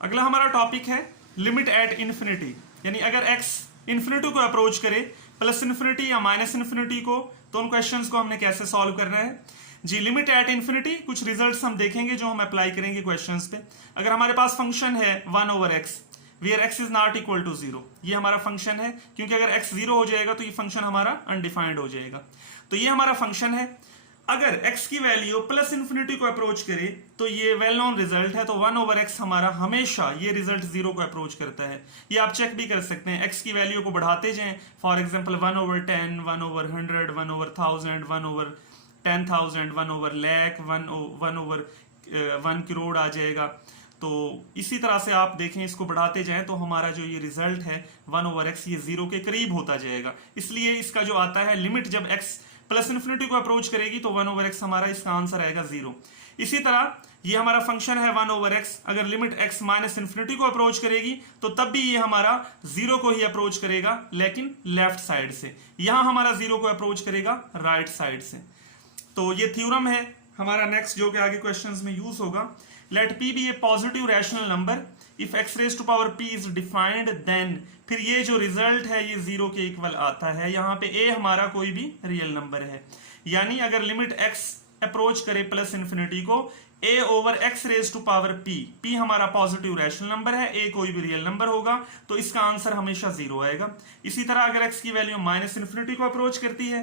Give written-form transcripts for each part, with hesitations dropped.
अगला हमारा टॉपिक है लिमिट एट इन्फिनिटी, यानी अगर x इन्फिनिटी को अप्रोच करे प्लस इन्फिनिटी या माइनस इन्फिनिटी को, तो उन क्वेश्चंस को हमने कैसे सॉल्व करना है जी। लिमिट एट इन्फिनिटी कुछ रिजल्ट्स हम देखेंगे जो हम अप्लाई करेंगे क्वेश्चंस पे। अगर हमारे पास फंक्शन है 1/x where x is not equal to 0, ये हमारा फंक्शन है, क्योंकि अगर x 0 हो जाएगा तो ये फंक्शन हमारा अनडिफाइंड हो जाएगा। तो ये हमारा फंक्शन है। अगर x की वैल्यू प्लस इन्फिनिटी को अप्रोच करे तो ये वेल नोन रिजल्ट है, तो 1/x हमारा हमेशा ये रिजल्ट 0 को अप्रोच करता है। ये आप चेक भी कर सकते हैं, x की वैल्यू को बढ़ाते जाएं, फॉर एग्जांपल 1/10, 1/100, 1/1000, 1/10,000, 1/1,00,000, 1/1 करोड़ आ जाएगा। तो इसी तरह से आप देखें, इसको बढ़ाते जाएं तो हमारा जो ये रिजल्ट है 1/x ये 0 के करीब होता जाएगा। इसलिए इसका जो आता है लिमिट जब x प्लस इन्फिनिटी को अप्रोच करेगी तो 1/x हमारा इसका आंसर आएगा 0। इसी तरह ये हमारा फंक्शन है 1/x, अगर लिमिट x माइनस इन्फिनिटी को अप्रोच करेगी तो तब भी ये हमारा 0 को ही अप्रोच करेगा, लेकिन लेफ्ट साइड से। यहां हमारा 0 को अप्रोच करेगा राइट साइड से। तो ये थ्योरम है हमारा नेक्स्ट जो कि आगे क्वेश्चंस में यूज होगा। Let p be a positive rational number if x raise to power p is defined, then फिर ये जो रिजल्ट है ये 0 के इक्वल आता है। यहाँ पे a हमारा कोई भी रियल नंबर है, यानी अगर लिमिट x अप्रोच करे प्लस इन्फिनिटी को a/x raise to power p हमारा पॉजिटिव रैशनल नंबर है, a कोई भी रियल नंबर होगा, तो इसका आंसर हमेशा 0 आएगा। इसी तरह अगर x की वैल्यू माइनस इन्फिनिटी को अप्रोच करती है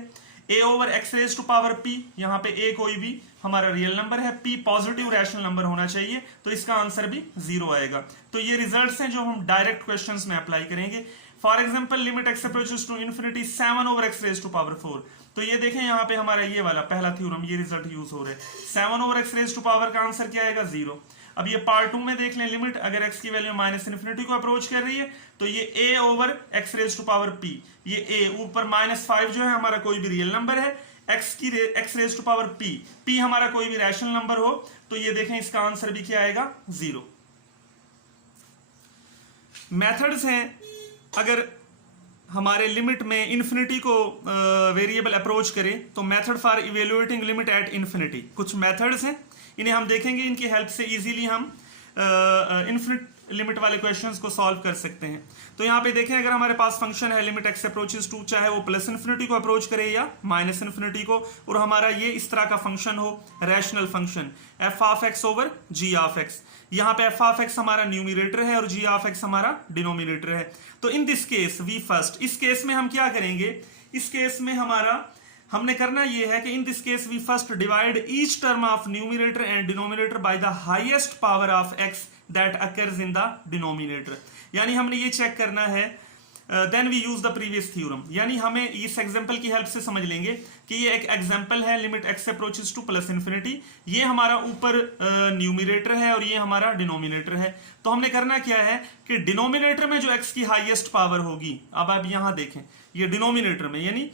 a/x raise to power p, यहाँ पे a कोई भी हमारा रियल नंबर है, p पॉजिटिव रैशनल नंबर होना चाहिए, तो इसका आंसर भी 0 आएगा। तो ये रिजल्ट्स हैं जो हम डायरेक्ट क्वेश्चंस में अप्लाई करेंगे। For example limit x approaches to infinity 7/x raise to power 4, तो ये देखें यहाँ पे हमारा ये वाला पहला थ्योरम ये रिजल्ट यूज हो रहा है। 7/x रेज टू पावर का आंसर क्या आएगा 0। अब ये पार्ट 2 में देख लें, लिमिट अगर x की वैल्यू माइनस इन्फिनिटी को अप्रोच कर रही है तो ये a/x raise to power p, ये a ऊपर -5 जो है हमारा कोई भी रियल नंबर है, x raise to power p हमारा कोई भी रैशनल नंबर हो, तो ये देखें इसका आंसर भी क्या आएगा 0। मेथड्स हैं अगर हमारे लिमिट में इन्फिनिटी को वेरिएबल अप्रोच करें तो method for evaluating limit at infinity, कुछ मेथड्स हैं, इन्हें हम देखेंगे। इनकी हेल्प से इजीली हम इन्फिनिट लिमिट वाले क्वेश्चंस को सॉल्व कर सकते हैं। तो यहाँ पे देखें, अगर हमारे पास फंक्शन है लिमिट x अप्रोचेस टू, चाहे वो प्लस इन्फिनिटी को अप्रोच करे या माइनस इन्फिनिटी को, और हमारा ये इस तरह का फंक्शन हो रैशनल फंक्शन f(x/g)। यहाँ पे f(x) हमारा न्यूमरेटर है और g(x) हमारा डिनोमिनेटर है। तो in this case we first, इस केस में हम क्या करेंगे, इस केस में हमने करना यह है कि in this case we first divide each term of numerator and denominator by the highest power of x that occurs in the denominator. यानी हमने ये चेक करना है, then we use the previous theorem, यानी हमें इस एग्जांपल की help से समझ लेंगे कि ये एक एग्जांपल है limit x approaches two plus infinity, ये हमारा ऊपर न्यूमरेटर है और ये हमारा डिनोमिनेटर है। तो हमने करना क्या है कि डिनोमिनेटर में जो x की हाईएस्ट पावर होगी, अब आप यहां देखें ये डिनोमिनेटर में, यानी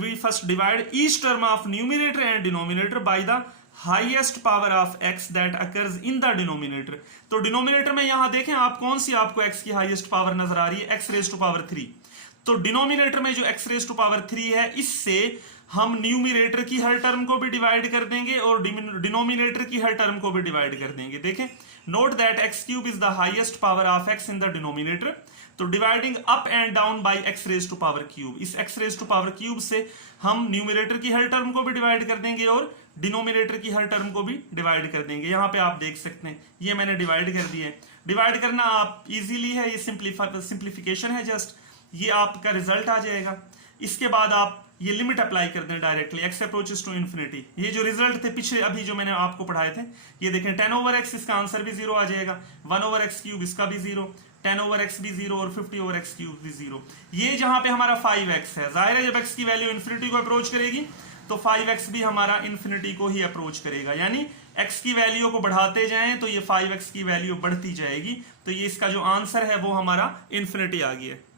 we first divide each term of numerator and denominator by the highest power of x that occurs in the denominator। तो डिनोमिनेटर में यहां देखें आप कौन सी आपको x की हाईएस्ट पावर नजर आ रही है, x रेज टू पावर 3। तो डिनोमिनेटर में जो x रेज टू पावर 3 है, इससे हम न्यूमरेटर की हर टर्म को भी डिवाइड कर देंगे और डिनोमिनेटर की हर टर्म को भी डिवाइड कर देंगे। देखें, note that x³ is the highest power of x in the denominator. तो dividing up and down by x raise to power cube, इस x raise to power cube से हम न्यूमरेटर की हर टर्म को भी डिवाइड कर देंगे और डिनोमिनेटर की हर टर्म को भी डिवाइड कर देंगे। यहाँ पे आप देख सकते हैं ये मैंने डिवाइड कर दिया है। डिवाइड करना आप इजीली है, ये सिंप्लीफिकेशन है जस्ट, ये आपका रिजल्ट आ जाएगा। इसके बाद आप ये लिमिट अप्लाई कर दें directly x approaches to infinity. ये जो रिजल्ट थे पिछले अभी जो मैंने आपको पढ़ाए थे, ये देखें 10/x इसका आंसर भी 0 आ जाएगा, 1/x³ इसका भी 0, 10/x भी 0 और 50/x³ भी 0। ये जहां पे हमारा 5x है, जाहिर है जब x की वैल्यू इन्फिनिटी को अप्रोच करेगी तो 5x भी हमारा इन्फिनिटी को ही अप्रोच करेगा, यानी x की वैल्यू को बढ़ाते जाएं तो ये 5x की वैल्यू बढ़ती जाएगी। तो ये इसका जो आंसर है वो हमारा इन्फिनिटी आ गया है।